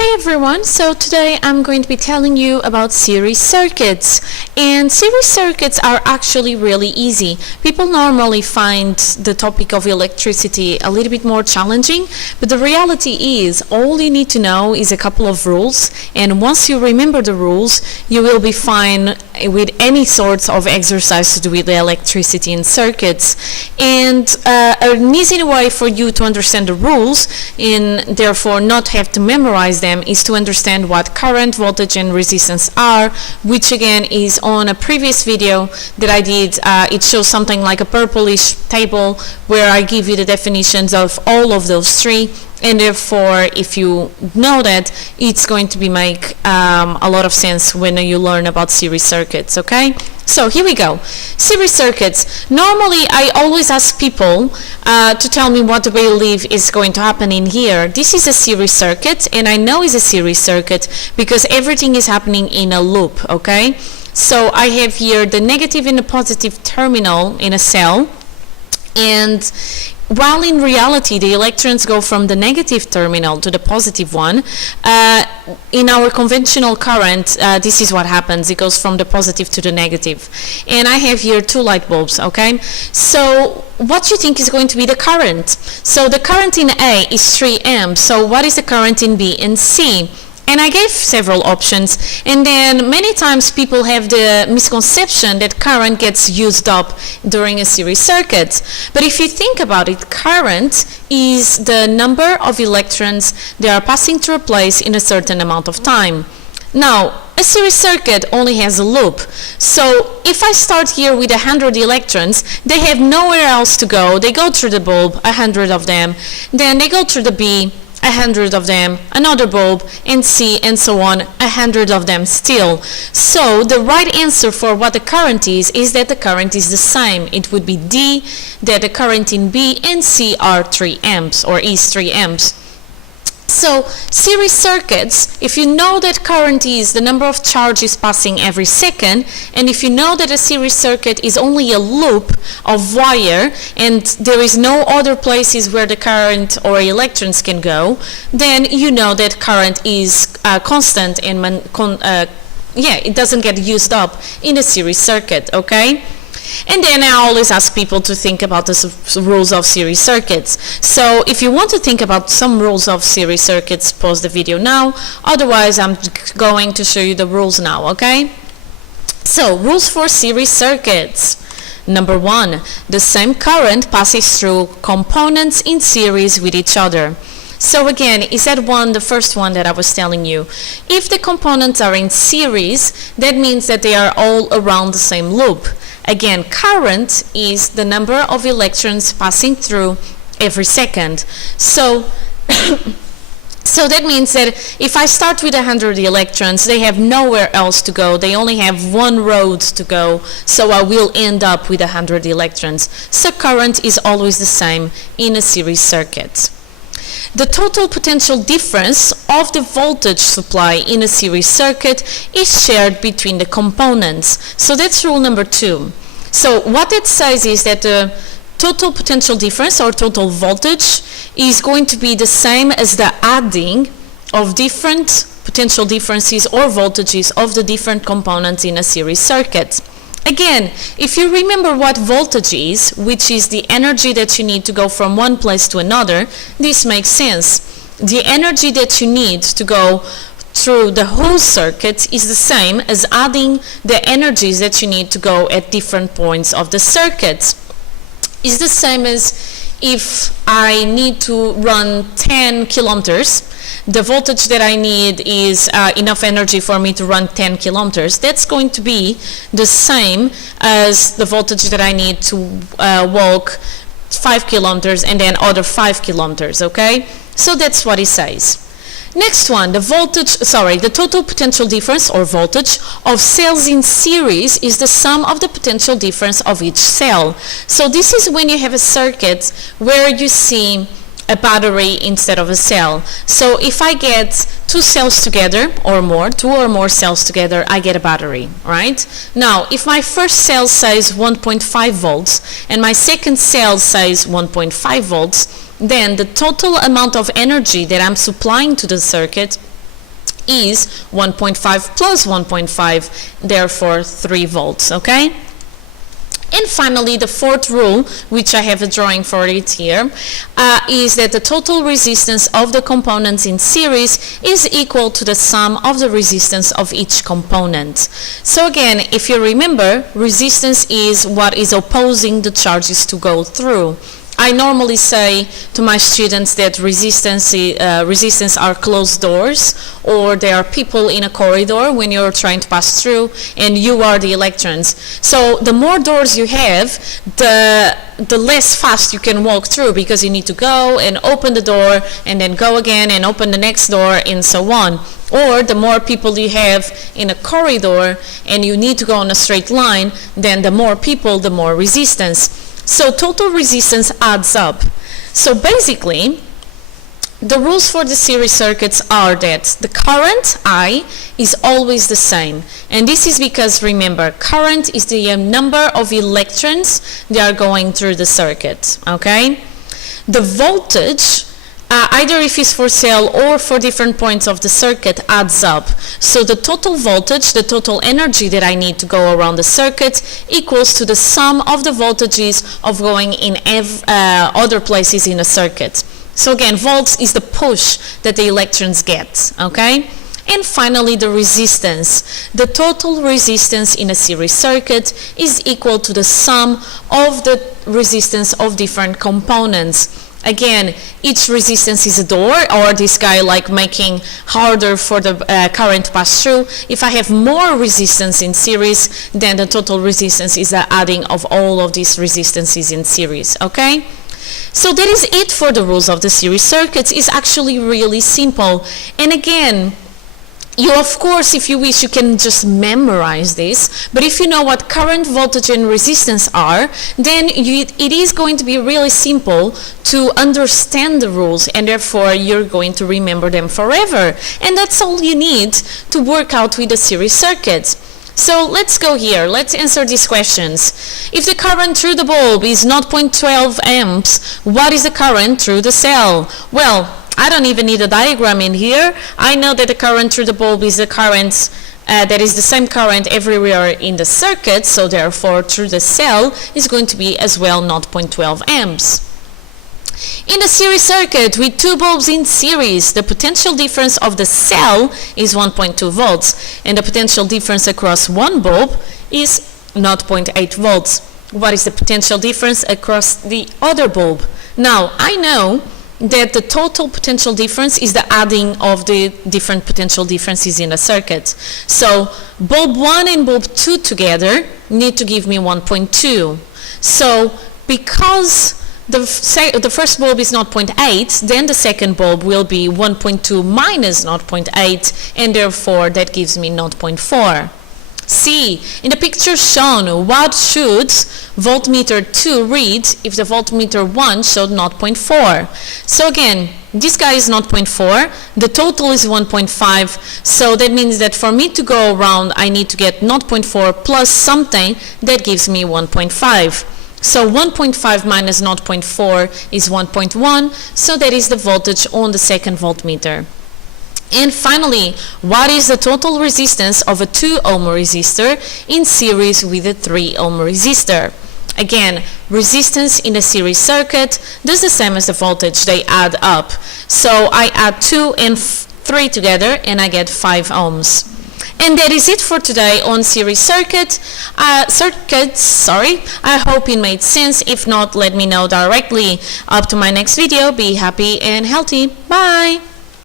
Hey everyone, so today I'm going to be telling you about series circuits, and series circuits are actually really easy. People normally find the topic of electricity a little bit more challenging, but the reality is all you need to know is a couple of rules, and once you remember the rules you will be fine with any sorts of exercise to do with the electricity and circuits. And an easy way for you to understand the rules and therefore not have to memorize them is to understand what current, voltage and resistance are, which again is on a previous video that I did. It shows something like a purplish table where I give you the definitions of all of those three, and therefore if you know that, it's going to be make a lot of sense when you learn about series circuits. Okay, so here we go. Series circuits. Normally I always ask people to tell me what they believe is going to happen in here. This is a series circuit, and I know it's a series circuit because everything is happening in a loop. Okay, so I have here the negative and the positive terminal in a cell, and while in reality the electrons go from the negative terminal to the positive one, in our conventional current, this is what happens. It goes from the positive to the negative. And I have here two light bulbs, okay? So what do you think is going to be the current? So the current in A is 3 amps. So what is the current in B and C? And I gave several options, and then many times people have the misconception that current gets used up during a series circuit. But if you think about it, current is the number of electrons that are passing through a place in a certain amount of time. Now, a series circuit only has a loop. So if I start here with 100 electrons, they have nowhere else to go. They go through the bulb, 100 of them, then they go through the B, 100 of them, another bulb, and C, and so on, 100 of them still. So the right answer for what the current is that the current is the same. It would be D, that the current in B and C are 3 amps, or is 3 amps. So series circuits, if you know that current is the number of charges passing every second, and if you know that a series circuit is only a loop of wire and there is no other places where the current or electrons can go, then you know that current is constant and it doesn't get used up in a series circuit, okay? And then I always ask people to think about the rules of series circuits. So if you want to think about some rules of series circuits, pause the video now. Otherwise, I'm going to show you the rules now, okay? So, rules for series circuits. Number 1, the same current passes through components in series with each other. So again, is that one, the first one that I was telling you? If the components are in series, that means that they are all around the same loop. Again, current is the number of electrons passing through every second. So, so that means that if I start with 100 electrons, they have nowhere else to go. They only have one road to go, so I will end up with 100 electrons. So current is always the same in a series circuit. The total potential difference of the voltage supply in a series circuit is shared between the components. So that's rule number 2. So what it says is that the total potential difference or total voltage is going to be the same as the adding of different potential differences or voltages of the different components in a series circuit. Again, if you remember what voltage is, which is the energy that you need to go from one place to another, this makes sense. The energy that you need to go through the whole circuit is the same as adding the energies that you need to go at different points of the circuit. It's the same as if I need to run 10 kilometers. The voltage that I need is enough energy for me to run 10 kilometers. That's going to be the same as the voltage that I need to walk 5 kilometers and then other 5 kilometers, okay? So that's what it says. Next one, the total potential difference or voltage of cells in series is the sum of the potential difference of each cell. So this is when you have a circuit where you see a battery instead of a cell. So if I get two cells together or more, two or more cells together, I get a battery, right? Now, if my first cell says 1.5 volts and my second cell says 1.5 volts, then the total amount of energy that I'm supplying to the circuit is 1.5 plus 1.5, therefore 3 volts, okay? And finally, the fourth rule, which I have a drawing for it here, is that the total resistance of the components in series is equal to the sum of the resistance of each component. So again, if you remember, resistance is what is opposing the charges to go through. I normally say to my students that resistance are closed doors, or there are people in a corridor when you're trying to pass through, and you are the electrons. So the more doors you have, the less fast you can walk through, because you need to go and open the door and then go again and open the next door and so on. Or the more people you have in a corridor and you need to go on a straight line, then the more people, the more resistance. So total resistance adds up. So basically, the rules for the series circuits are that the current I is always the same. And this is because, remember, current is the number of electrons that are going through the circuit, okay? The voltage, either if it's for cell or for different points of the circuit, adds up. So the total voltage, the total energy that I need to go around the circuit, equals to the sum of the voltages of going in other places in a circuit. So again, volts is the push that the electrons get, okay? And finally, the resistance. The total resistance in a series circuit is equal to the sum of the resistance of different components. Again, each resistance is a door, or this guy like making harder for the current to pass through. If I have more resistance in series, then the total resistance is the adding of all of these resistances in series, okay? So that is it for the rules of the series circuits. It's actually really simple. And again, you, of course, if you wish, you can just memorize this, but if you know what current, voltage, and resistance are, then it is going to be really simple to understand the rules, and therefore you're going to remember them forever. And that's all you need to work out with the series circuits. So let's go here. Let's answer these questions. If the current through the bulb is 0.12 amps, what is the current through the cell? Well, I don't even need a diagram in here. I know that the current through the bulb is the current that is the same current everywhere in the circuit, so therefore through the cell is going to be as well 0.12 amps. In a series circuit with two bulbs in series, the potential difference of the cell is 1.2 volts, and the potential difference across one bulb is 0.8 volts. What is the potential difference across the other bulb? Now, I know that the total potential difference is the adding of the different potential differences in a circuit. So bulb 1 and bulb 2 together need to give me 1.2. So because the first bulb is 0.8, then the second bulb will be 1.2 minus 0.8, and therefore that gives me 0.4. C. In the picture shown, what should voltmeter 2 read if the voltmeter 1 showed 0.4? So again, this guy is 0.4, the total is 1.5, so that means that for me to go around, I need to get 0.4 plus something that gives me 1.5. So 1.5 minus 0.4 is 1.1, so that is the voltage on the second voltmeter. And finally, what is the total resistance of a 2 ohm resistor in series with a 3 ohm resistor? Again, resistance in a series circuit does the same as the voltage, they add up. So I add 2 and 3 together and I get 5 ohms. And that is it for today on series circuits. I hope it made sense. If not, let me know directly. Up to my next video. Be happy and healthy. Bye.